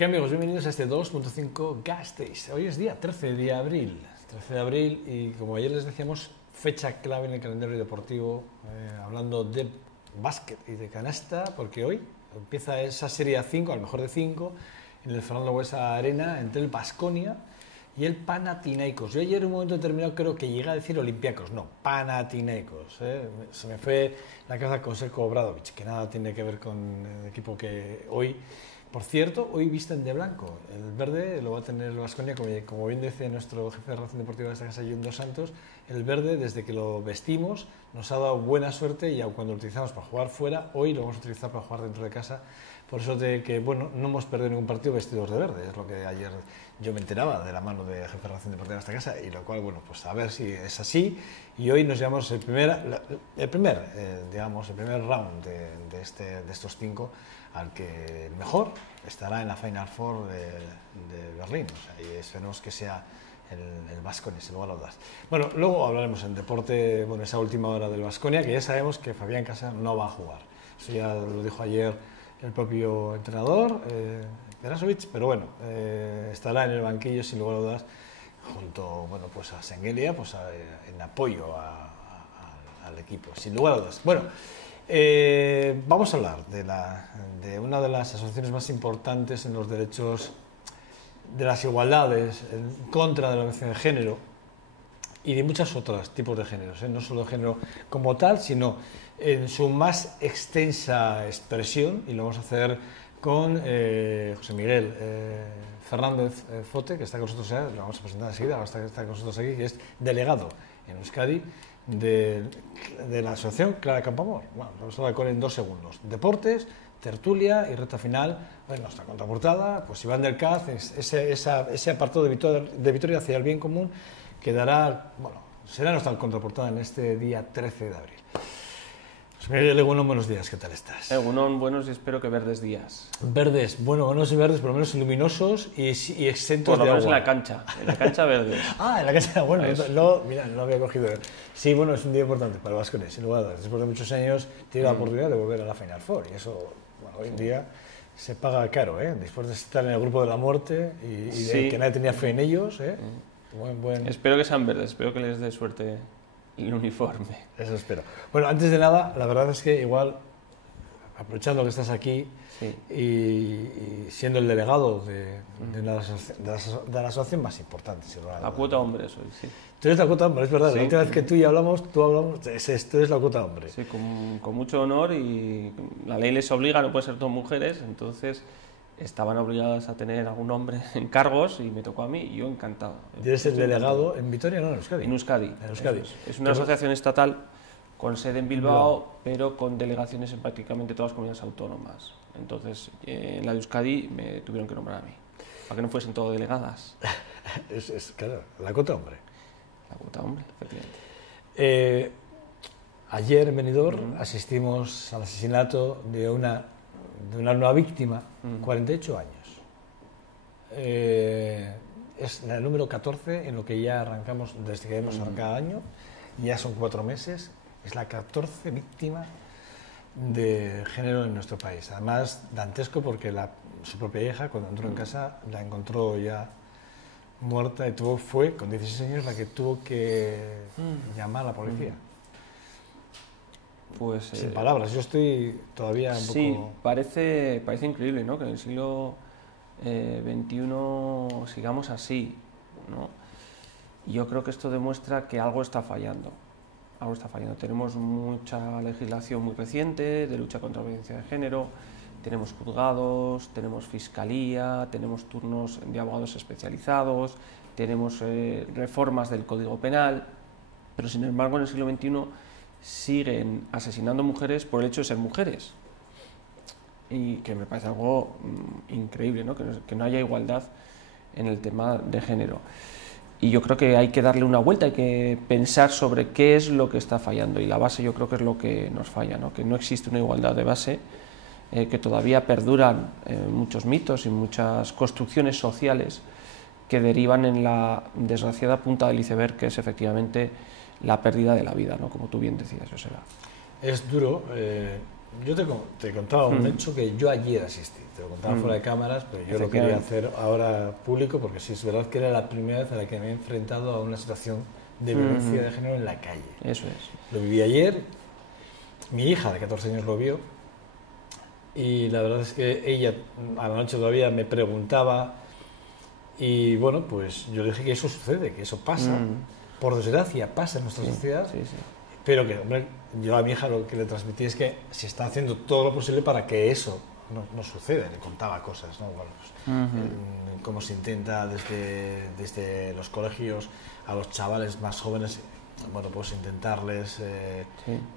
¿Qué amigos? Bienvenidos a este 2.5 Gas Days. Hoy es día 13 de abril. 13 de abril y como ayer les decíamos, fecha clave en el calendario deportivo, hablando de básquet y de canasta, porque hoy empieza esa serie 5, al mejor de 5, en el Fernando Buesa Arena, entre el Baskonia y el Panathinaikos. Yo ayer en un momento determinado creo que llegué a decir Olympiacos, no, Panathinaikos. Se me fue la cabeza con Željko Obradović, que nada tiene que ver con el equipo que hoy... Por cierto, hoy visten de blanco. El verde lo va a tener el Baskonia, como bien dice nuestro jefe de relación deportiva de esta casa, Jun dos Santos. El verde, desde que lo vestimos, nos ha dado buena suerte y aun cuando lo utilizamos para jugar fuera, hoy lo vamos a utilizar para jugar dentro de casa. Por eso de que, bueno, no hemos perdido ningún partido vestidos de verde. Es lo que ayer yo me enteraba de la mano de jefe de relación deportiva de esta casa, y lo cual, bueno, pues a ver si es así. Y hoy nos llevamos el primer round de estos 5, al que el mejor estará en la Final Four de Berlín. O sea, y esperemos que sea el Baskonia, sin lugar a dudas. Bueno, luego hablaremos en deporte, bueno, esa última hora del Baskonia, que ya sabemos que Fabián Cassar no va a jugar. Eso ya lo dijo ayer el propio entrenador, Berasovic, pero bueno, estará en el banquillo, sin lugar a dudas, junto, bueno, pues a Šengėlija, pues en apoyo al equipo, sin lugar a dudas. Bueno, vamos a hablar de una de las asociaciones más importantes en los derechos de las igualdades, en contra de la violencia de género y de muchos otros tipos de géneros, no solo de género como tal, sino en su más extensa expresión, y lo vamos a hacer con José Miguel Fernández Fote, que está con nosotros, lo vamos a presentar enseguida, está con nosotros aquí, que es delegado en Euskadi de la asociación Clara Campoamor. Bueno, vamos a hablar con él en 2 segundos. Deportes, tertulia y recta final. Bueno, nuestra contraportada, pues Iván del Caz, ese apartado de Vitoria hacia el bien común, que dará, bueno, será nuestra contraportada en este día 13 de abril. Egunon, buenos días, ¿qué tal estás? Egunon, buenos y espero que verdes días. Verdes, bueno, buenos y verdes, por lo menos luminosos y exentos de agua. Por lo menos en la cancha verdes. En la cancha, bueno, mira, no había cogido. Sí, bueno, es un día importante para el Baskonia, sin lugar a dudas. Después de muchos años tiene la oportunidad de volver a la Final Four y eso, bueno, hoy en día se paga caro, después de estar en el grupo de la muerte y de que nadie tenía fe en ellos. Espero que sean verdes, espero que les dé suerte el uniforme. Eso espero. Bueno, antes de nada, la verdad es que igual, aprovechando que estás aquí, sí, y siendo el delegado de la asociación más importante, la cuota hombre soy, sí. Tú eres la cuota hombre, es verdad. Sí. La última vez que tú hablamos, tú eres la cuota hombre. Sí, con mucho honor, y la ley les obliga, no pueden ser todas mujeres, entonces estaban obligadas a tener algún hombre en cargos y me tocó a mí, y yo encantado. ¿Y eres el delegado en Vitoria, no, en Euskadi? En Euskadi. En Euskadi. Es una asociación estatal con sede en Bilbao, pero con delegaciones en prácticamente todas las comunidades autónomas. Entonces, en la de Euskadi me tuvieron que nombrar a mí, para que no fuesen todas delegadas. Claro, la cuota hombre. La cuota hombre, efectivamente. Ayer en Benidorm asistimos al asesinato de una nueva víctima, 48 años. Es la número 14 en lo que ya arrancamos, desde que hemos arrancado año, ya son 4 meses, es la 14 víctima de género en nuestro país. Además, dantesco, porque su propia hija, cuando entró en casa, la encontró ya muerta y fue, con 16 años, la que tuvo que llamar a la policía. Pues, sin palabras, yo estoy todavía un poco... Sí, parece increíble, ¿no?, que en el siglo XXI sigamos así, ¿no? Yo creo que esto demuestra que algo está fallando. Algo está fallando. Tenemos mucha legislación muy reciente de lucha contra la violencia de género, tenemos juzgados, tenemos fiscalía, tenemos turnos de abogados especializados, tenemos reformas del Código Penal, pero sin embargo en el siglo XXI siguen asesinando mujeres por el hecho de ser mujeres, y que me parece algo increíble, ¿no? Que no haya igualdad en el tema de género. Y yo creo que hay que darle una vuelta, hay que pensar sobre qué es lo que está fallando, y la base yo creo que es lo que nos falla, ¿no? Que no existe una igualdad de base, que todavía perduran muchos mitos y muchas construcciones sociales que derivan en la desgraciada punta del iceberg, que es efectivamente la pérdida de la vida, ¿no?, como tú bien decías, Joseba. Es duro, Yo te contaba un hecho que yo ayer asistí, te lo contaba fuera de cámaras, pero yo lo quería hacer ahora público porque sí es verdad que era la primera vez en la que me he enfrentado a una situación de violencia de género en la calle. Eso es. Lo viví ayer, mi hija de 14 años lo vio y la verdad es que ella a la noche todavía me preguntaba y bueno, pues yo le dije que eso sucede, que eso pasa, por desgracia pasa en nuestra sociedad. Sí, sí. Pero que, hombre, yo a mi hija lo que le transmití es que se está haciendo todo lo posible para que eso no suceda. Le contaba cosas, ¿no? Bueno, pues, cómo se intenta desde los colegios a los chavales más jóvenes, bueno, pues intentarles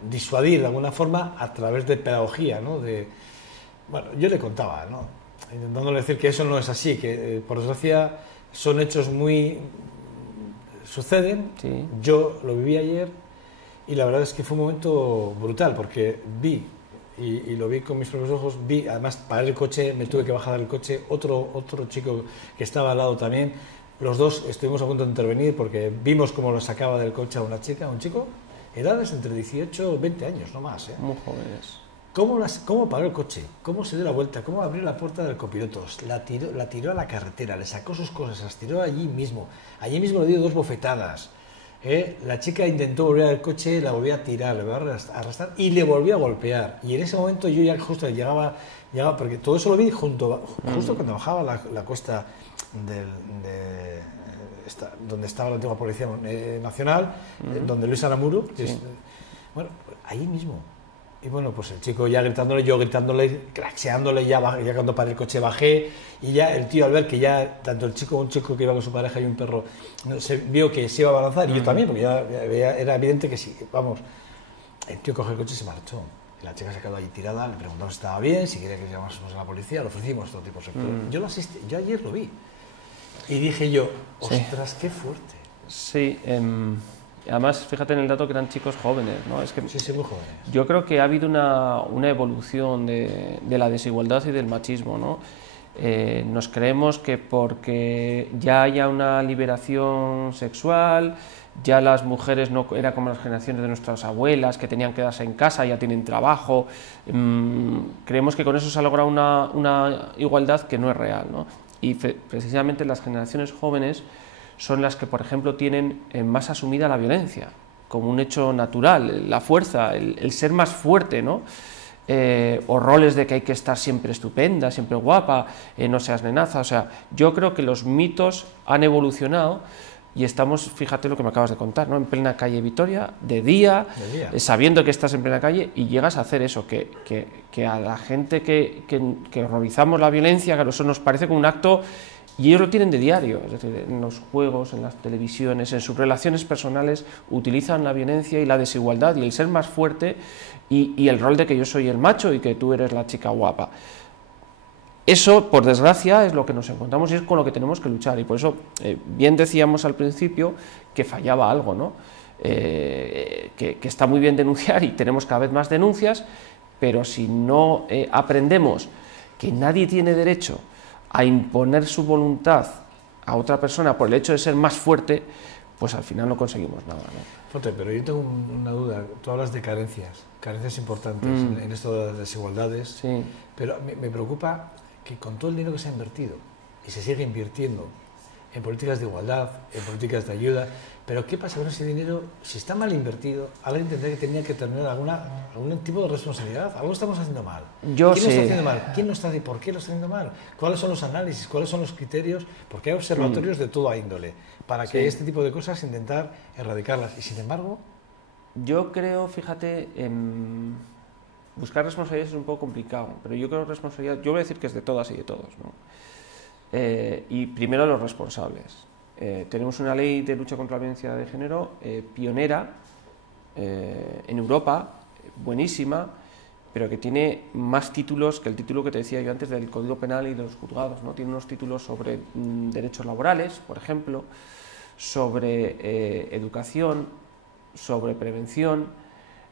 disuadir de alguna forma a través de pedagogía, ¿no? Bueno, yo le contaba, ¿no? Intentándole decir que eso no es así, que por desgracia son hechos suceden. Sí. Yo lo viví ayer. Y la verdad es que fue un momento brutal, porque vi, y lo vi con mis propios ojos, vi, además parar el coche, me tuve que bajar del coche, otro chico que estaba al lado también, los dos estuvimos a punto de intervenir porque vimos cómo lo sacaba del coche a una chica, un chico, edades entre 18 y 20 años, no más. Muy jóvenes. ¿Cómo paró el coche? ¿Cómo se dio la vuelta? ¿Cómo abrió la puerta del copiloto? La tiró a la carretera, le sacó sus cosas, las tiró allí mismo le dio 2 bofetadas. La chica intentó volver al coche, la volvió a tirar, le volvió a arrastrar y le volvió a golpear. Y en ese momento yo ya justo llegaba porque todo eso lo vi justo cuando bajaba la cuesta donde estaba la antigua Policía Nacional, donde Luis Aramuro, bueno, ahí mismo. Y bueno, pues el chico ya gritándole, yo gritándole, cracheándole, ya cuando paré el coche bajé, y ya el tío al ver que ya, tanto un chico que iba con su pareja y un perro, se vio que se iba a abalanzar, y yo también, porque ya era evidente que sí, vamos, el tío coge el coche y se marchó. Y la chica se quedó allí tirada, le preguntamos si estaba bien, si quería que llamásemos a la policía, le ofrecimos todo tipo de sector. Yo ayer lo vi, y dije yo, ostras, qué fuerte. Sí, además, fíjate en el dato que eran chicos jóvenes, ¿no? Es que sí, muy jóvenes. Yo creo que ha habido una evolución de la desigualdad y del machismo, ¿no? Nos creemos que porque ya haya una liberación sexual, ya las mujeres no eran como las generaciones de nuestras abuelas, que tenían que quedarse en casa, ya tienen trabajo. Creemos que con eso se ha logrado una igualdad que no es real, ¿no? Y precisamente las generaciones jóvenes son las que, por ejemplo, tienen más asumida la violencia, como un hecho natural, la fuerza, el ser más fuerte, ¿no? O roles de que hay que estar siempre estupenda, siempre guapa, no seas nenaza. O sea, yo creo que los mitos han evolucionado y estamos, fíjate lo que me acabas de contar, ¿no? En plena calle Vitoria, de día. Sabiendo que estás en plena calle y llegas a hacer eso, que a la gente que horrorizamos la violencia, que eso nos parece como un acto. Y ellos lo tienen de diario, es decir, en los juegos, en las televisiones, en sus relaciones personales, utilizan la violencia y la desigualdad y el ser más fuerte y el rol de que yo soy el macho y que tú eres la chica guapa. Eso, por desgracia, es lo que nos encontramos y es con lo que tenemos que luchar. Y por eso, bien decíamos al principio que fallaba algo, ¿no? Que está muy bien denunciar y tenemos cada vez más denuncias, pero si no aprendemos que nadie tiene derecho a imponer su voluntad a otra persona por el hecho de ser más fuerte, pues al final no conseguimos nada, ¿no? Fonte, pero yo tengo una duda. Tú hablas de carencias importantes en esto de las desigualdades, sí. Pero me preocupa que con todo el dinero que se ha invertido y se sigue invirtiendo en políticas de igualdad, en políticas de ayuda, pero ¿qué pasa con ese dinero? Si está mal invertido, alguien tendría que tenía que tener algún tipo de responsabilidad. Algo estamos haciendo mal. ¿Quién lo está haciendo mal? ¿Quién lo está haciendo? ¿Por qué lo está haciendo mal? ¿Cuáles son los análisis? ¿Cuáles son los criterios? Porque hay observatorios de toda índole para que este tipo de cosas intentar erradicarlas. Y sin embargo, yo creo, fíjate, buscar responsabilidades es un poco complicado, pero yo creo que responsabilidad, yo voy a decir que es de todas y de todos, ¿no? Y primero los responsables. Tenemos una ley de lucha contra la violencia de género pionera en Europa, buenísima, pero que tiene más títulos que el título que te decía yo antes del Código Penal y de los juzgados, ¿no? Tiene unos títulos sobre derechos laborales, por ejemplo, sobre educación, sobre prevención.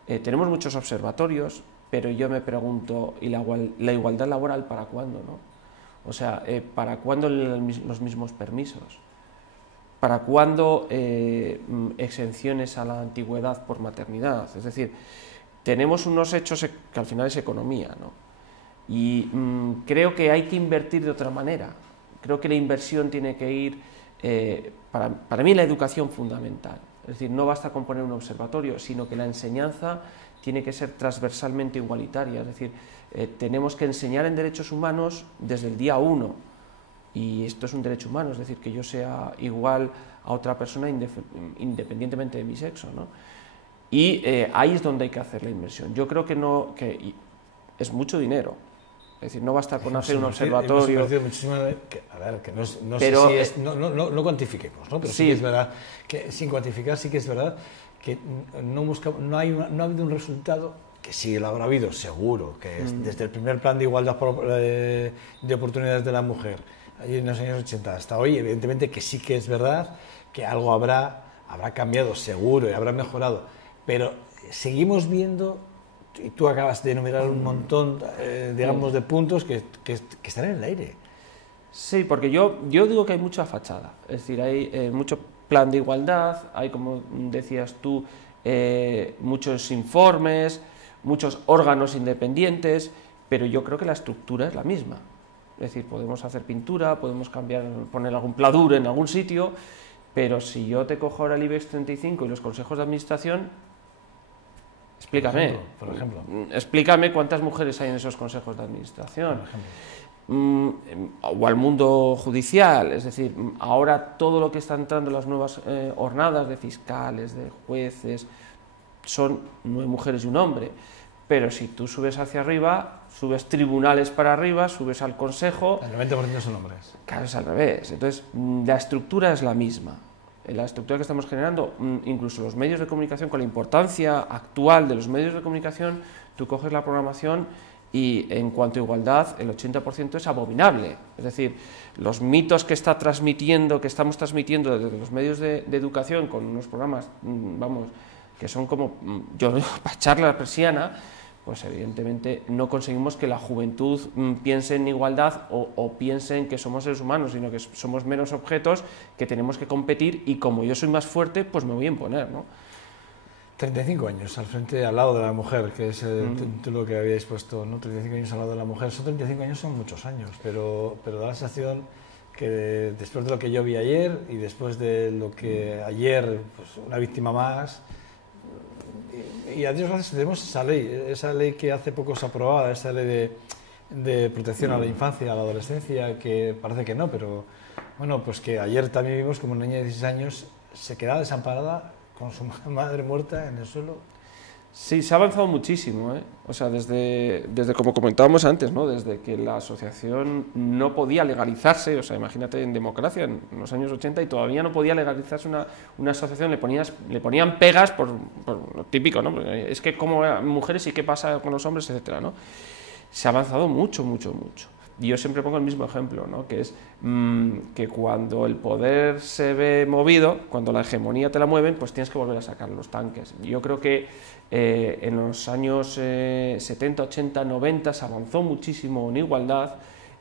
Tenemos muchos observatorios, pero yo me pregunto, ¿y la igualdad laboral para cuándo, no? O sea, ¿para cuándo los mismos permisos? ¿Para cuándo exenciones a la antigüedad por maternidad? Es decir, tenemos unos hechos que al final es economía, ¿no? Y creo que hay que invertir de otra manera. Creo que la inversión tiene que ir, para mí la educación fundamental. Es decir, no basta con poner un observatorio, sino que la enseñanza tiene que ser transversalmente igualitaria. Es decir, tenemos que enseñar en derechos humanos desde el día 1. Y esto es un derecho humano, es decir, que yo sea igual a otra persona independientemente de mi sexo, ¿no? Y ahí es donde hay que hacer la inversión. Yo creo que es mucho dinero. Es decir, no basta con hacer un observatorio. A ver, que no pero, sé si no cuantifiquemos, ¿no? Pero sí que es verdad que sin cuantificar sí que es verdad que no ha habido un resultado, que sí lo habrá habido, seguro, que es desde el primer plan de igualdad de oportunidades de la mujer, allí en los años 80 hasta hoy, evidentemente que sí que es verdad que algo habrá cambiado, seguro, y habrá mejorado, pero seguimos viendo, y tú acabas de enumerar un montón, digamos, de puntos que están en el aire. Sí, porque yo digo que hay mucha fachada, es decir, hay mucho plan de igualdad, hay, como decías tú, muchos informes, muchos órganos independientes, pero yo creo que la estructura es la misma. Es decir, podemos hacer pintura, podemos poner algún pladur en algún sitio, pero si yo te cojo ahora el IBEX 35 y los consejos de administración, explícame, por ejemplo. Explícame cuántas mujeres hay en esos consejos de administración. O al mundo judicial, es decir, ahora todo lo que está entrando en las nuevas hornadas de fiscales, de jueces, son 9 mujeres y un hombre, pero si tú subes hacia arriba, subes tribunales para arriba, subes al consejo... El 90% son hombres. Claro, es al revés. Entonces, la estructura es la misma. La estructura que estamos generando, incluso los medios de comunicación, con la importancia actual de los medios de comunicación, tú coges la programación y en cuanto a igualdad, el 80% es abominable. Es decir, los mitos que estamos transmitiendo desde los medios de educación con unos programas, vamos, que son como, yo para echar la persiana, pues evidentemente no conseguimos que la juventud piense en igualdad o piense en que somos seres humanos, sino que somos meros objetos que tenemos que competir y como yo soy más fuerte, pues me voy a imponer, ¿no? 35 años al lado de la mujer, que es el título que habíais puesto, ¿no? 35 años al lado de la mujer. Son 35 años, son muchos años, pero da la sensación que después de lo que yo vi ayer y después de lo que ayer, pues una víctima más, y a Dios gracias tenemos esa ley que hace poco se aprobaba, esa ley de protección a la infancia, a la adolescencia, que parece que no, pero bueno, pues que ayer también vimos como una niña de 16 años se quedaba desamparada con su madre muerta en el suelo. Sí, se ha avanzado muchísimo, ¿eh? O sea, desde como comentábamos antes, ¿no? Desde que la asociación no podía legalizarse, o sea, imagínate en democracia en los años 80 y todavía no podía legalizarse una asociación, le ponían pegas por lo típico, ¿no? Es que como mujeres y qué pasa con los hombres, etcétera, ¿no? Se ha avanzado mucho, mucho, mucho. Y yo siempre pongo el mismo ejemplo, ¿no? Que es que cuando el poder se ve movido, cuando la hegemonía te la mueven, pues tienes que volver a sacar los tanques. Yo creo que en los años 70, 80, 90 se avanzó muchísimo en igualdad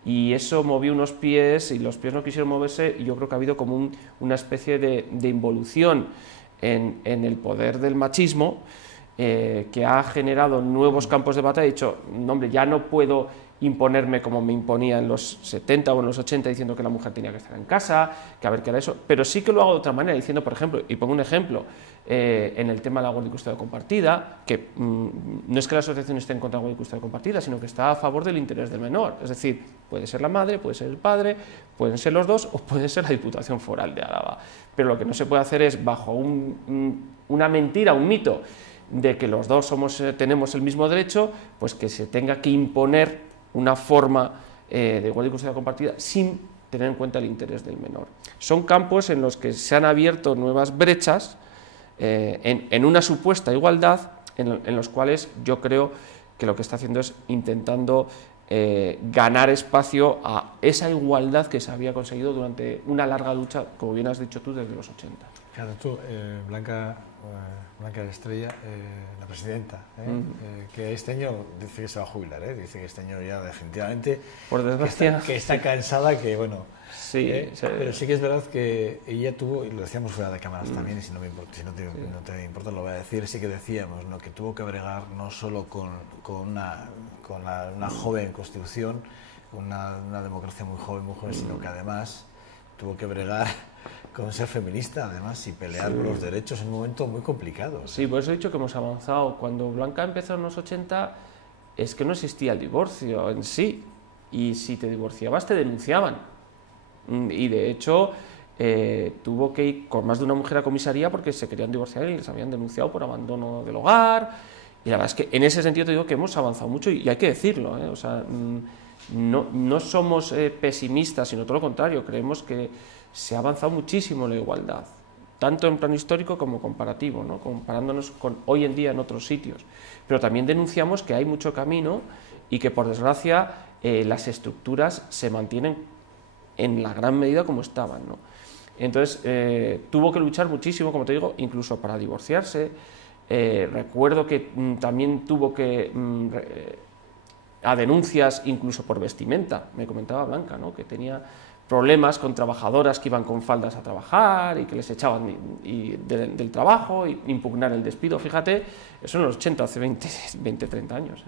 y eso movió unos pies y los pies no quisieron moverse y yo creo que ha habido como una especie de involución en el poder del machismo que ha generado nuevos campos de batalla. He dicho, no, hombre, ya no puedo imponerme como me imponía en los 70 o en los 80 diciendo que la mujer tenía que estar en casa, que a ver qué era eso, pero sí que lo hago de otra manera, diciendo, por ejemplo, y pongo un ejemplo, en el tema de la guardia y custodia compartida, que no es que la asociación esté en contra de la guardia y custodia compartida, sino que está a favor del interés del menor, es decir, puede ser la madre, puede ser el padre, pueden ser los dos o puede ser la Diputación Foral de Álava, pero lo que no se puede hacer es, bajo una mentira, un mito, de que los dos tenemos el mismo derecho, pues que se tenga que imponer una forma de igualdad y custodia compartida sin tener en cuenta el interés del menor. Son campos en los que se han abierto nuevas brechas en una supuesta igualdad, en los cuales yo creo que lo que está haciendo es intentando ganar espacio a esa igualdad que se había conseguido durante una larga lucha, como bien has dicho tú, desde los 80. Fíjate tú, Blanca Estrella, la presidenta, que este año dice que se va a jubilar, dice que este año ya definitivamente, por desgracia, que está cansada, que bueno, sí, pero sí que es verdad que ella tuvo, y lo decíamos fuera de cámaras también, y si no te importa lo voy a decir, sí que decíamos, ¿no?, que tuvo que bregar no solo con una joven constitución, una democracia muy joven, sino que además tuvo que bregar con ser feminista, además, y pelear por los derechos en un momento muy complicado. Sí, por eso he dicho que hemos avanzado. Cuando Blanca empezó en los 80, es que no existía el divorcio en sí, y si te divorciabas te denunciaban. Y de hecho, tuvo que ir con más de una mujer a comisaría porque se querían divorciar y les habían denunciado por abandono del hogar. Y la verdad es que en ese sentido te digo que hemos avanzado mucho, y hay que decirlo, O sea, no somos pesimistas, sino todo lo contrario, creemos que se ha avanzado muchísimo en la igualdad, tanto en plano histórico como comparativo, ¿no?, comparándonos con hoy en día en otros sitios. Pero también denunciamos que hay mucho camino y que, por desgracia, las estructuras se mantienen en la gran medida como estaban, ¿no? Entonces, tuvo que luchar muchísimo, como te digo, incluso para divorciarse. Recuerdo que también tuvo que a denuncias incluso por vestimenta, me comentaba Blanca, ¿no?, que tenía problemas con trabajadoras que iban con faldas a trabajar y que les echaban del trabajo, y impugnar el despido. Fíjate, eso en los 80, hace 20 30 años.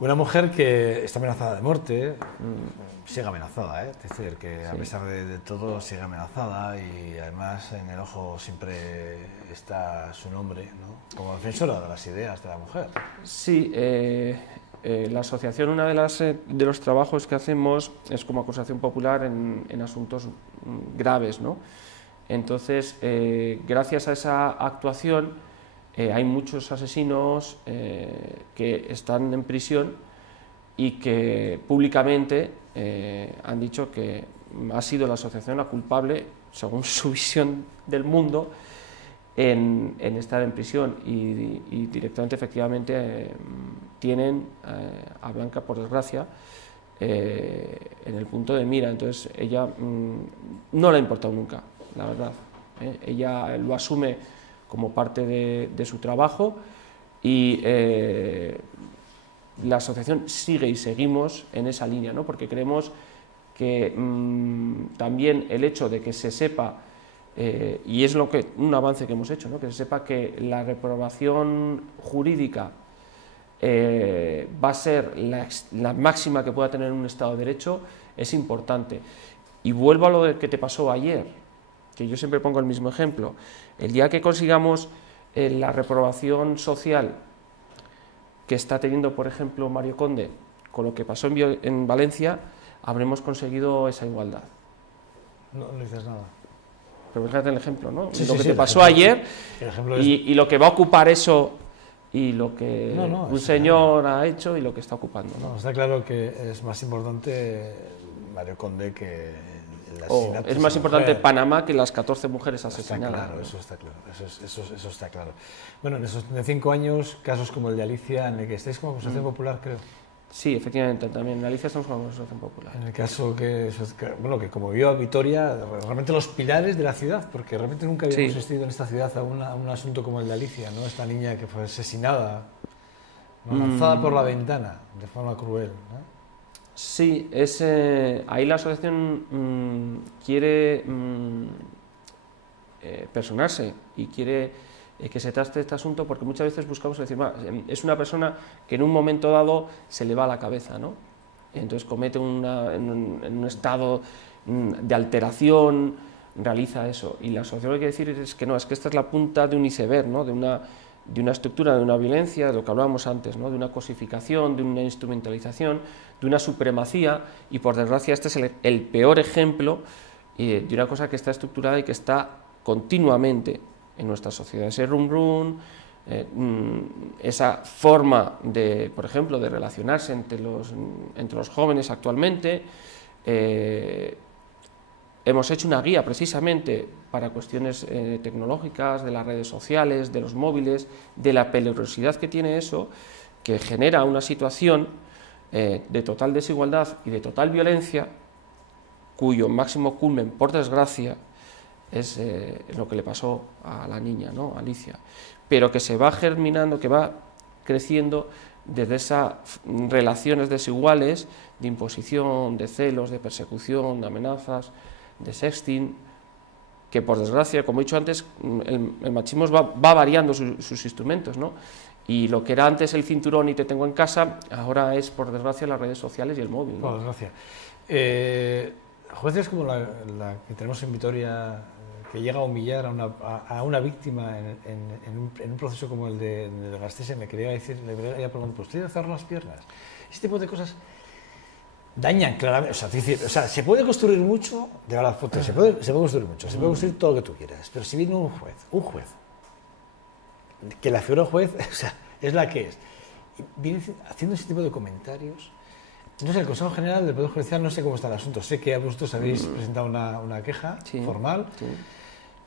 Una mujer que está amenazada de muerte, sigue amenazada, es decir, que a pesar de todo sigue amenazada, y además en el ojo siempre está su nombre, ¿no?, como defensora de las ideas de la mujer. Sí, la asociación, una de los trabajos que hacemos es como acusación popular en asuntos graves, ¿no? Entonces, gracias a esa actuación, hay muchos asesinos que están en prisión y que públicamente han dicho que ha sido la asociación la culpable, según su visión del mundo, en estar en prisión, y directamente, efectivamente, tienen a Blanca, por desgracia, en el punto de mira. Entonces, ella no le ha importado nunca, la verdad. Ella lo asume como parte de su trabajo, y la asociación sigue y seguimos en esa línea, ¿no?, porque creemos que también el hecho de que se sepa, y es un avance que hemos hecho, ¿no?, que se sepa que la reprobación jurídica va a ser la máxima que pueda tener un Estado de Derecho, es importante. Y vuelvo a lo que te pasó ayer, que yo siempre pongo el mismo ejemplo. El día que consigamos la reprobación social que está teniendo, por ejemplo, Mario Conde, con lo que pasó en Valencia, habremos conseguido esa igualdad. No dices nada. Pero fíjate el ejemplo, ¿no? Sí, lo que sí, te pasó ayer, es... y lo que va a ocupar eso, y lo que un señor ha hecho, y lo que está ocupando, ¿no? No, está claro que es más importante Mario Conde que el asesinato. Es más importante Panamá que las 14 mujeres asesinadas. Está claro, eso está claro, eso está claro. Bueno, en esos 5 años, casos como el de Alicia, en el que estáis como acusación popular, creo. Sí, efectivamente, también en Alicia estamos con la asociación popular. En el caso que como vio a Vitoria, realmente los pilares de la ciudad, porque realmente nunca habíamos asistido en esta ciudad a un asunto como el de Alicia, ¿no? Esta niña que fue asesinada, ¿no?, lanzada por la ventana de forma cruel, ¿no? Sí, ahí la asociación quiere personarse y quiere que se trate este asunto, porque muchas veces buscamos decir, es una persona que en un momento dado se le va a la cabeza, ¿no? Entonces comete en un estado de alteración, realiza eso, y la asociación lo que quiere decir es que no, es que esta es la punta de un iceberg, ¿no?, de una estructura, de una violencia, de lo que hablábamos antes, ¿no?, de una cosificación, de una instrumentalización, de una supremacía, y por desgracia este es el peor ejemplo de una cosa que está estructurada y que está continuamente en nuestra sociedad. Ese run, esa forma de, por ejemplo, de relacionarse entre los jóvenes actualmente. Hemos hecho una guía precisamente para cuestiones tecnológicas, de las redes sociales, de los móviles, de la peligrosidad que tiene eso, que genera una situación de total desigualdad y de total violencia, cuyo máximo culmen, por desgracia, es lo que le pasó a la niña, ¿no? Alicia, pero que se va germinando, que va creciendo desde esas relaciones desiguales de imposición, de celos, de persecución, de amenazas, de sexting, que por desgracia, como he dicho antes, el machismo va variando sus instrumentos, ¿no? Y lo que era antes el cinturón y te tengo en casa, ahora es, por desgracia, las redes sociales y el móvil, ¿no? Por desgracia. Jueces como la que tenemos en Vitoria, que llega a humillar a una víctima en un proceso como el de Gasteiz, me quería decir, le quería preguntar, ¿usted debe cerrar las piernas? Ese tipo de cosas dañan claramente, o sea, se puede construir mucho, de verdad, se puede construir mucho, se puede construir todo lo que tú quieras, pero si viene un juez, que la figura juez, o sea, es la que es, y viene haciendo ese tipo de comentarios. No sé, el Consejo General del Poder Judicial, no sé cómo está el asunto, sé que vosotros habéis presentado una queja formal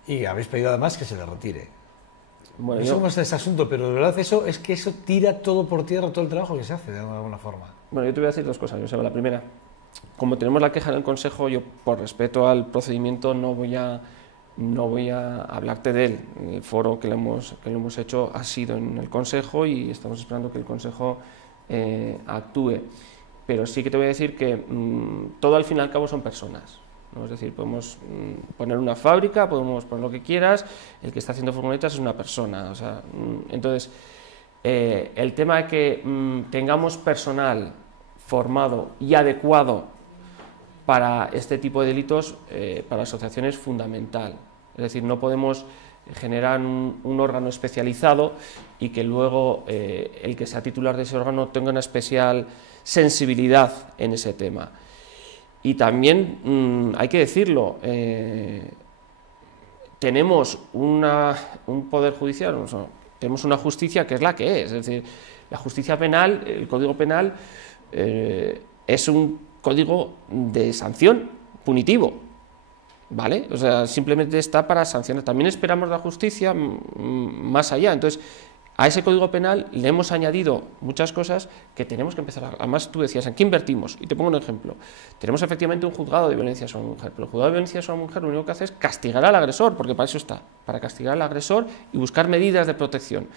y habéis pedido además que se le retire. Bueno, no sé cómo está ese asunto, pero de verdad eso tira todo por tierra, todo el trabajo que se hace de alguna forma. Bueno, yo te voy a decir dos cosas, Joseba. La primera, como tenemos la queja en el Consejo, yo por respeto al procedimiento no voy a hablarte de él. El foro que lo hemos hecho ha sido en el Consejo y estamos esperando que el Consejo actúe. Pero sí que te voy a decir que todo al fin y al cabo son personas, ¿no? Es decir, podemos poner una fábrica, podemos poner lo que quieras, el que está haciendo furgonetas es una persona. O sea, entonces, el tema de que tengamos personal formado y adecuado para este tipo de delitos, para la asociación es fundamental. Es decir, no podemos generar un órgano especializado y que luego el que sea titular de ese órgano tenga una especial sensibilidad en ese tema. Y también hay que decirlo, tenemos un poder judicial, o sea, tenemos una justicia que es la que es decir, la justicia penal, el Código Penal es un código de sanción punitivo, ¿vale? O sea, simplemente está para sancionar. También esperamos la justicia más allá. Entonces, a ese Código Penal le hemos añadido muchas cosas que tenemos que empezar a... Además, tú decías, ¿en qué invertimos? Y te pongo un ejemplo. Tenemos efectivamente un juzgado de violencia sobre la mujer, pero el juzgado de violencia sobre la mujer lo único que hace es castigar al agresor, porque para eso está, para castigar al agresor y buscar medidas de protección.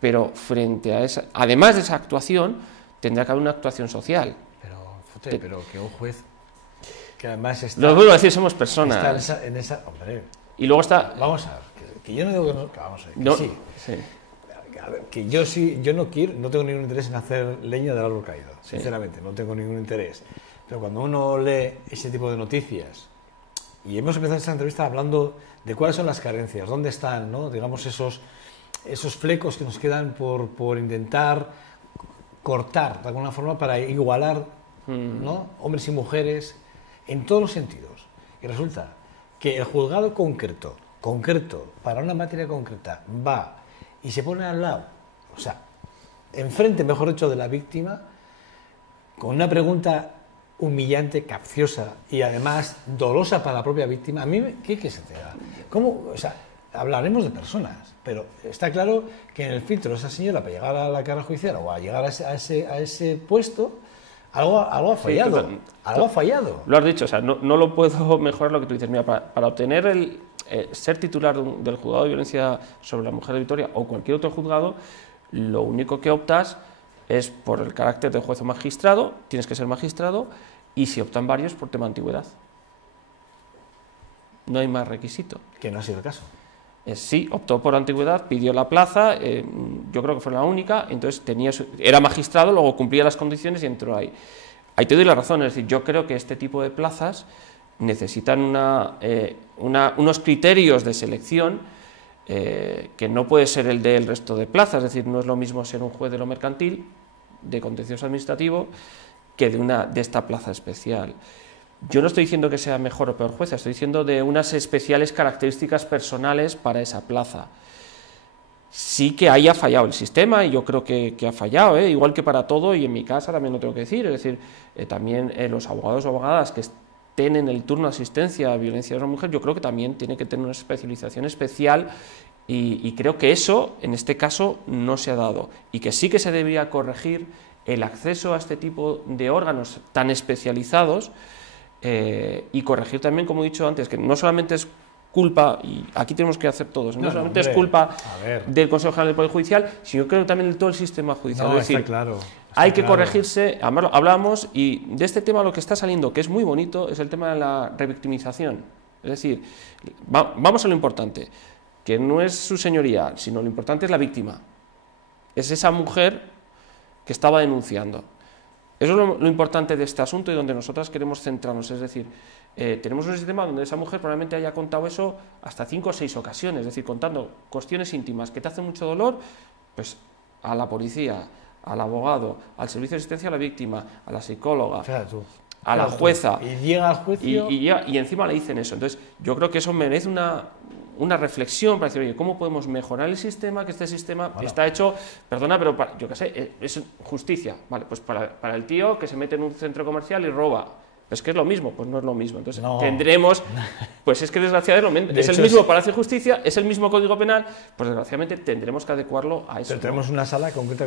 Pero frente a esa... Además de esa actuación, tendrá que haber una actuación social. Pero que un juez... que además está... Lo vuelvo a decir, somos personas. Está en esa... Hombre... Y luego está... Vamos a ver, que yo no digo que no... Vamos a ver, que no, sí. Sí. Que yo sí, yo no tengo ningún interés en hacer leña del árbol caído, sinceramente, no tengo ningún interés. Pero cuando uno lee ese tipo de noticias, y hemos empezado esta entrevista hablando de cuáles son las carencias, dónde están, ¿no? Digamos, esos flecos que nos quedan por intentar cortar de alguna forma para igualar, ¿no? Hombres y mujeres en todos los sentidos. Y resulta que el juzgado concreto, para una materia concreta, va y se pone al lado, o sea, enfrente, mejor dicho, de la víctima, con una pregunta humillante, capciosa y además dolosa para la propia víctima. A mí, ¿qué se te da? ¿Cómo? O sea, hablaremos de personas, pero está claro que en el filtro de esa señora para llegar a la carrera judicial o a llegar a ese puesto, algo ha fallado. Sí, algo ha fallado. Lo has dicho, o sea, no lo puedo mejorar lo que tú dices. Mira, para obtener ser titular del juzgado de violencia sobre la mujer de Vitoria o cualquier otro juzgado, lo único que optas es por el carácter de juez o magistrado, tienes que ser magistrado, y si optan varios, por tema de antigüedad. No hay más requisito. Que no ha sido el caso. Sí, optó por antigüedad, pidió la plaza, yo creo que fue la única, entonces era magistrado, luego cumplía las condiciones y entró ahí. Ahí te doy la razón, es decir, yo creo que este tipo de plazas necesitan unos criterios de selección que no puede ser el del resto de plazas, es decir, no es lo mismo ser un juez de lo mercantil, de contencioso administrativo, que de esta plaza especial. Yo no estoy diciendo que sea mejor o peor juez, estoy diciendo de unas especiales características personales para esa plaza. Sí que haya fallado el sistema, y yo creo que ha fallado, igual que para todo, y en mi casa también lo tengo que decir, es decir, también los abogados o abogadas que estén en el turno de asistencia a violencia de la mujer, yo creo que también tiene que tener una especialización especial, y creo que eso, en este caso, no se ha dado, y que sí que se debería corregir el acceso a este tipo de órganos tan especializados, y corregir también, como he dicho antes, que no solamente es culpa, y aquí tenemos que hacer todos, no solamente hombre, es culpa a ver. del Consejo General del Poder Judicial, sino creo también de todo el sistema judicial. No, es decir, está claro. hay que corregirse, además hablamos, y de este tema lo que está saliendo, que es muy bonito, es el tema de la revictimización. Es decir, vamos a lo importante, que no es su señoría, sino lo importante es la víctima. Es esa mujer que estaba denunciando. Eso es lo importante de este asunto y donde nosotras queremos centrarnos. Es decir, tenemos un sistema donde esa mujer probablemente haya contado eso hasta 5 o 6 ocasiones, es decir, contando cuestiones íntimas que te hacen mucho dolor, pues a la policía, al abogado, al servicio de asistencia a la víctima, a la psicóloga, a la jueza. Y llega al juicio. Y encima le dicen eso. Entonces, yo creo que eso merece una reflexión para decir, oye, ¿cómo podemos mejorar el sistema? Que este sistema está hecho, perdona, pero yo qué sé, es justicia. Vale, pues para el tío que se mete en un centro comercial y roba. Es que es lo mismo, pues no es lo mismo. Entonces tendremos, pues es que desgraciadamente es el mismo para hacer justicia, es el mismo código penal, pues desgraciadamente tendremos que adecuarlo a eso. Pero tenemos una sala concreta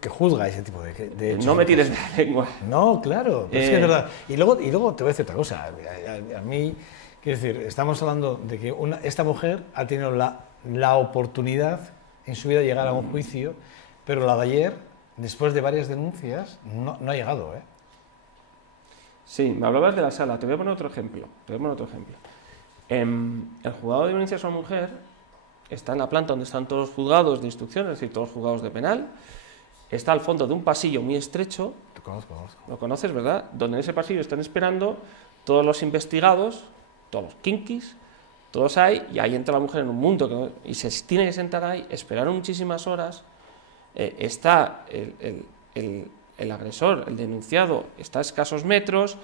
que juzga ese tipo de hechos. No me tires de la lengua. No, claro, es que es verdad. Y luego te voy a decir otra cosa. A mí, quiero decir, estamos hablando de que esta mujer ha tenido la oportunidad en su vida de llegar a un juicio, pero la de ayer, después de varias denuncias, no ha llegado, ¿eh? Sí, me hablabas de la sala. Te voy a poner otro ejemplo. El juzgado de violencia sobre la mujer está en la planta donde están todos los juzgados de instrucción, es decir, todos los juzgados de penal. Está al fondo de un pasillo muy estrecho. Conozco. Lo conoces, ¿verdad? Donde en ese pasillo están esperando todos los investigados, todos los kinkis, todos ahí, y ahí entra la mujer en un mundo y se tiene que sentar ahí, esperar muchísimas horas. Está el agresor, el denunciado, está a escasos metros,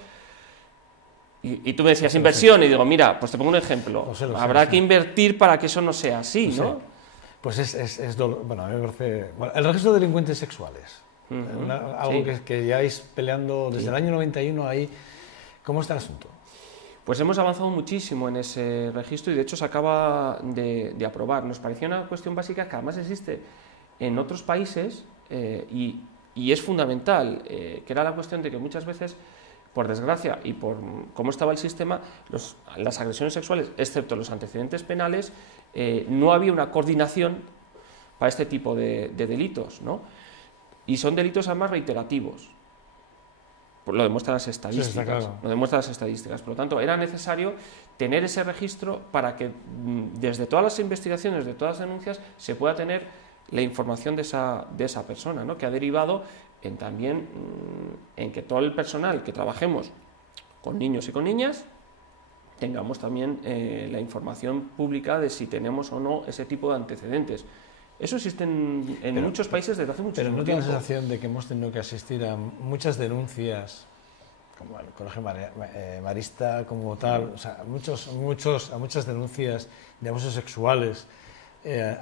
y tú me decías inversión, y digo, mira, pues te pongo un ejemplo, habrá que invertir para que eso no sea así, ¿no? Pues bueno, a mí me parece... Bueno, el registro de delincuentes sexuales, algo que lleváis peleando desde el año 91 ahí, ¿cómo está el asunto? Pues hemos avanzado muchísimo en ese registro y de hecho se acaba de aprobar. Nos parecía una cuestión básica que además existe en otros países y es fundamental, que era la cuestión de que muchas veces, por desgracia y por cómo estaba el sistema, las agresiones sexuales, excepto los antecedentes penales, no había una coordinación para este tipo de delitos, ¿no? Y son delitos además reiterativos. Lo demuestran las estadísticas. Sí, claro. Lo demuestran las estadísticas. Por lo tanto, era necesario tener ese registro para que desde todas las investigaciones, de todas las denuncias, se pueda tener la información de esa persona, ¿no? Que ha derivado también en que todo el personal que trabajemos con niños y con niñas tengamos también la información pública de si tenemos o no ese tipo de antecedentes. Eso existe en muchos países desde hace mucho tiempo. Pero ¿no tengo la sensación de que hemos tenido que asistir a muchas denuncias, como el Colegio Marista, como tal, o sea, a muchas denuncias de abusos sexuales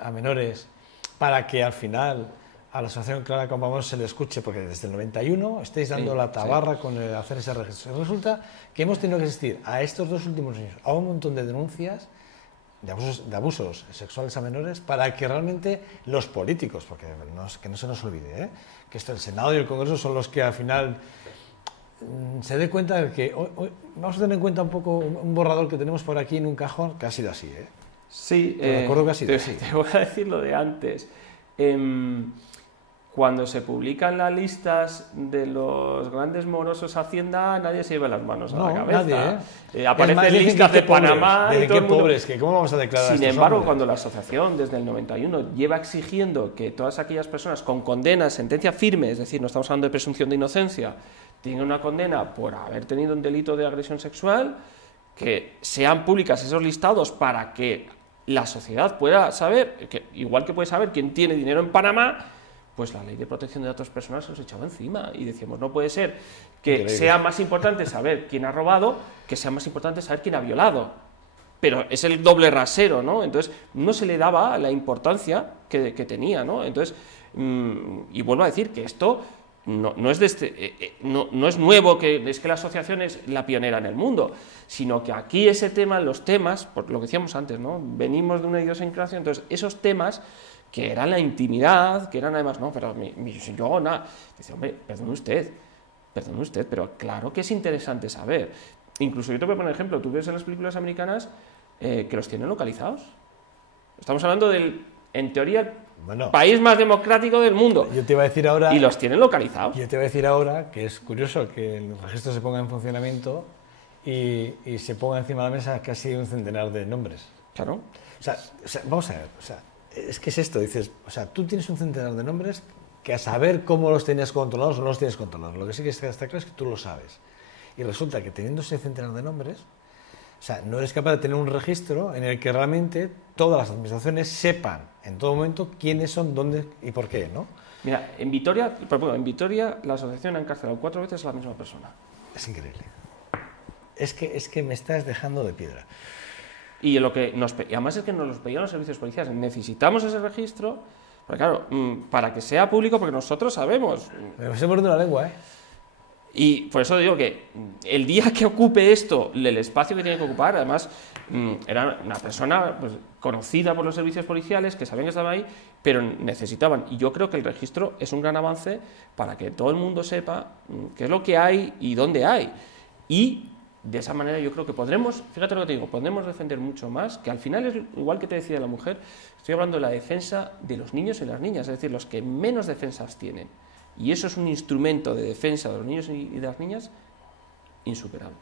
a menores, para que al final a la asociación Clara Campoamor se le escuche, porque desde el 91 estáis dando la tabarra con hacer ese registro? Resulta que hemos tenido que asistir a estos 2 últimos años a un montón de denuncias de abusos sexuales a menores, para que realmente los políticos, porque que no se nos olvide, que el Senado y el Congreso son los que al final se dé cuenta de que vamos a tener en cuenta un poco un borrador que tenemos por aquí en un cajón, que ha sido así, ¿eh? Sí, me acuerdo que ha sido así. Te voy a decir lo de antes. Cuando se publican las listas de los grandes morosos a Hacienda, nadie se lleva las manos a la cabeza. Nadie, aparecen listas de Panamá y todo el mundo. Pobres, ¿cómo vamos a declarar? Sin embargo, cuando la asociación desde el 91 lleva exigiendo que todas aquellas personas con condena, sentencia firme, es decir, no estamos hablando de presunción de inocencia, tienen una condena por haber tenido un delito de agresión sexual, que sean públicas esos listados para que la sociedad pueda saber, que, igual que puede saber quién tiene dinero en Panamá, pues la ley de protección de datos personales se nos echaba encima y decíamos, no puede ser que sea más importante saber quién ha robado que sea más importante saber quién ha violado. Pero es el doble rasero, ¿no? Entonces no se le daba la importancia que tenía, ¿no? Entonces, y vuelvo a decir que esto no es nuevo, que es que la asociación es la pionera en el mundo, sino que aquí ese tema, los temas, por lo que decíamos antes, ¿no? Venimos de una idiosincrasia, entonces esos temas que eran la intimidad, que eran además, no, pero yo nada, dice, hombre, perdone usted, pero claro que es interesante saber. Incluso yo te voy a poner un ejemplo, tú ves en las películas americanas que los tienen localizados. Estamos hablando del, en teoría, Bueno, país más democrático del mundo. yo te iba a decir ahora, Y los tienen localizados. yo te voy a decir ahora que es curioso que el registro se ponga en funcionamiento y se ponga encima de la mesa casi un centenar de nombres. Claro. O sea, vamos a ver, o sea, es que es esto, dices, o sea, tú tienes un centenar de nombres que a saber cómo los tenías controlados o no los tienes controlados. Lo que sí que está claro es que tú lo sabes. Y resulta que teniendo ese centenar de nombres, o sea, no eres capaz de tener un registro en el que realmente todas las administraciones sepan en todo momento quiénes son, dónde y por qué, ¿no? Mira, en Vitoria la asociación ha encarcelado 4 veces a la misma persona. Es increíble. Es que me estás dejando de piedra. Y además es que nos los pedían los servicios policiales. Necesitamos ese registro, pero claro, para que sea público, porque nosotros sabemos. Me se muerde la lengua, ¿eh? Y por eso digo que el día que ocupe esto, el espacio que tiene que ocupar, además, era una persona pues, conocida por los servicios policiales, que sabían que estaba ahí, pero necesitaban. Y yo creo que el registro es un gran avance para que todo el mundo sepa qué es lo que hay y dónde hay. Y de esa manera yo creo que podremos, fíjate lo que te digo, podremos defender mucho más, que al final es igual que te decía la mujer, estoy hablando de la defensa de los niños y las niñas, es decir, los que menos defensas tienen. Y eso es un instrumento de defensa de los niños y de las niñas insuperable.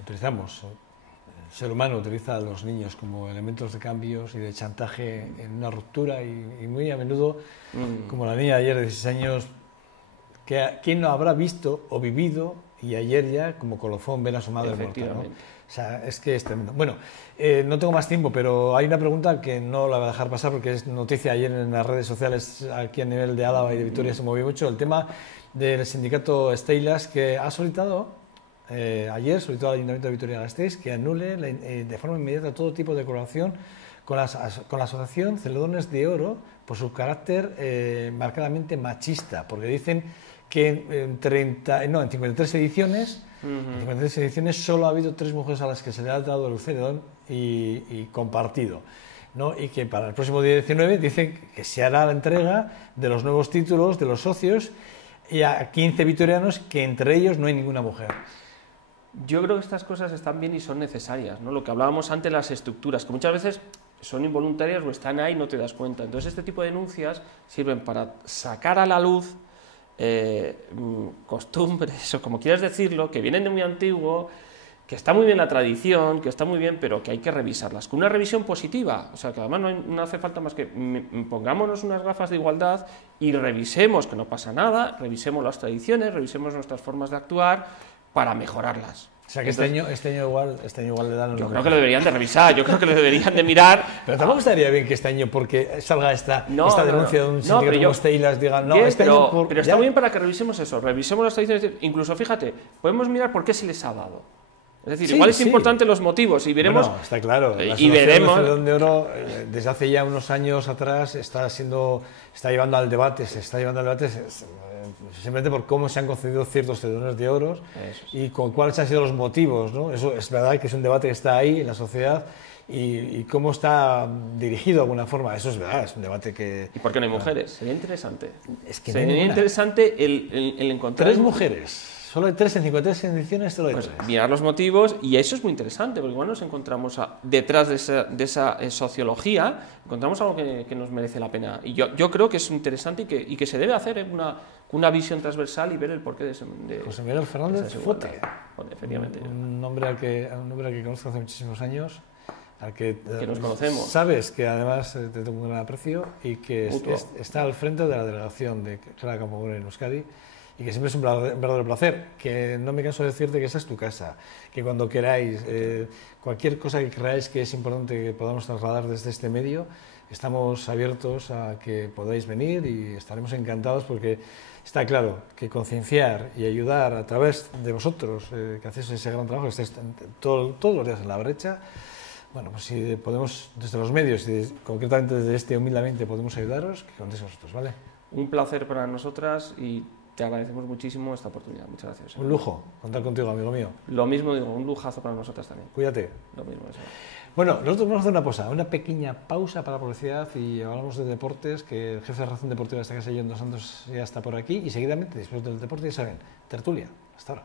Utilizamos, el ser humano utiliza a los niños como elementos de cambios y de chantaje en una ruptura y muy a menudo, como la niña de ayer de 16 años, ¿quién no habrá visto o vivido y ayer ya como colofón ver a su madre muerta, ¿no? O sea, es que es tremendo. Bueno, no tengo más tiempo, pero hay una pregunta que no la voy a dejar pasar porque es noticia ayer en las redes sociales aquí a nivel de Álava y de Vitoria se movió mucho el tema del sindicato Steilas que ha solicitado, ayer solicitó al Ayuntamiento de Vitoria-Gasteiz que anule de forma inmediata todo tipo de colaboración con la asociación Celedonios de Oro por su carácter marcadamente machista, porque dicen que en 53 ediciones, en 53 ediciones solo ha habido 3 mujeres a las que se le ha dado el celedón y compartido, ¿no? Y que para el próximo día 19 dicen que se hará la entrega de los nuevos títulos de los socios y a 15 vitorianos que entre ellos no hay ninguna mujer. Yo creo que estas cosas están bien y son necesarias, ¿no? Lo que hablábamos antes, las estructuras, que muchas veces son involuntarias o están ahí y no te das cuenta. Entonces este tipo de denuncias sirven para sacar a la luz costumbres, o como quieras decirlo, que vienen de muy antiguo, que está muy bien la tradición, que está muy bien, pero que hay que revisarlas, con una revisión positiva, o sea, que además no hace falta más que pongámonos unas gafas de igualdad y revisemos que no pasa nada, revisemos las tradiciones, revisemos nuestras formas de actuar para mejorarlas. O sea que entonces, este año igual le dan... Yo creo que lo deberían de revisar, yo creo que lo deberían de mirar. Pero tampoco estaría bien que este año, porque salga esta denuncia de un sindicato como Steilas, digan, no, este año... Pero está muy bien para que revisemos eso, revisemos las tradiciones, incluso fíjate, podemos mirar por qué se les ha dado. Es decir, igual es importante los motivos y veremos... Bueno, está claro, la y veremos... Celedón de Oro, desde hace ya unos años atrás, se está llevando al debate simplemente por cómo se han concedido ciertos celedones de oro y con cuáles han sido los motivos, ¿no? Eso es verdad que es un debate que está ahí en la sociedad y cómo está dirigido de alguna forma, eso es verdad, es un debate que... ¿Y por qué no hay mujeres? Sería interesante. Es que sería interesante el encontrar... 3 mujeres. Solo hay 3 en 53 ediciones, solo hay 3. Mirar los motivos, y eso es muy interesante, porque igual nos encontramos detrás de esa sociología, encontramos algo que nos merece la pena. Y yo creo que es interesante y que se debe hacer una visión transversal y ver el porqué de José Miguel Fernández Fote. Efectivamente. Un hombre al que conozco hace muchísimos años, al que nos conocemos. Sabes que además te tengo un gran aprecio y que está al frente de la delegación de Clara Campoamor en Euskadi. Y que siempre es un verdadero placer, que no me canso de decirte que esa es tu casa, que cuando queráis, cualquier cosa que creáis que es importante que podamos trasladar desde este medio, estamos abiertos a que podáis venir y estaremos encantados porque está claro que concienciar y ayudar a través de vosotros, que hacéis ese gran trabajo, que estáis todos los días en la brecha, bueno, pues si podemos desde los medios y concretamente desde este humildemente podemos ayudaros, que contéis con nosotros, ¿vale? Un placer para nosotras y te agradecemos muchísimo esta oportunidad. Muchas gracias. Un lujo contar contigo, amigo mío. Lo mismo digo, un lujazo para nosotras también. Cuídate. Lo mismo. Eso. Bueno, nosotros vamos a hacer una pausa, una pequeña pausa para la publicidad y hablamos de deportes, que el jefe de Razón Deportiva de esta casa, John Dos Santos, ya está por aquí y seguidamente, después del deporte, ya saben, tertulia. Hasta ahora.